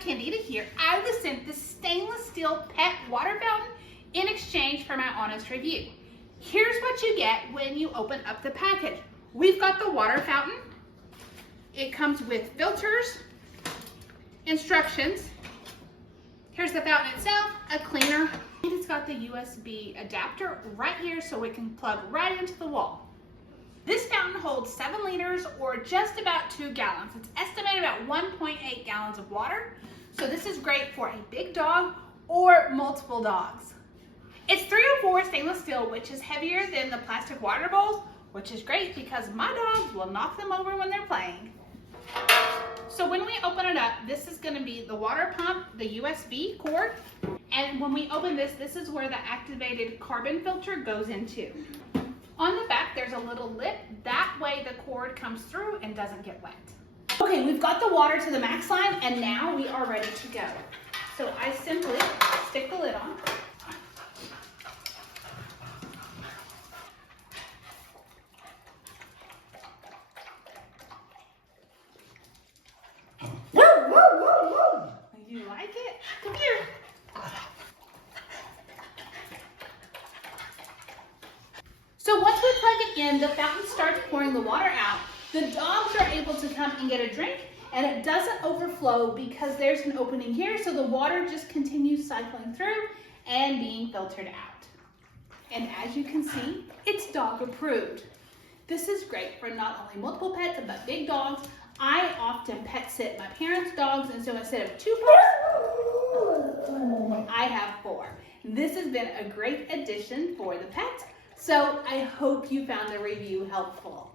Candida here. I was sent this stainless steel pet water fountain in exchange for my honest review. Here's what you get when you open up the package. We've got the water fountain. It comes with filters, instructions. Here's the fountain itself, a cleaner, and it's got the USB adapter right here so it can plug right into the wall. This fountain holds 7 liters or just about 2 gallons. It's estimated about 1.8 gallons of water. So this is great for a big dog or multiple dogs. It's 304 stainless steel, which is heavier than the plastic water bowls, which is great because my dogs will knock them over when they're playing. So when we open it up, this is going to be the water pump, the USB cord, and when we open this, this is where the activated carbon filter goes into. On the back, there's a little lip. That way the cord comes through and doesn't get wet. Okay, we've got the water to the max line, and now we are ready to go. So I simply stick the lid on. You like it? Come here. So once we plug it in, the fountain starts pouring the water out. The dogs are able to come and get a drink, and it doesn't overflow because there's an opening here, so the water just continues cycling through and being filtered out. And as you can see, it's dog approved. This is great for not only multiple pets, but big dogs. I often pet sit my parents' dogs, and so instead of 2 pups, I have 4. This has been a great addition for the pets, so I hope you found the review helpful.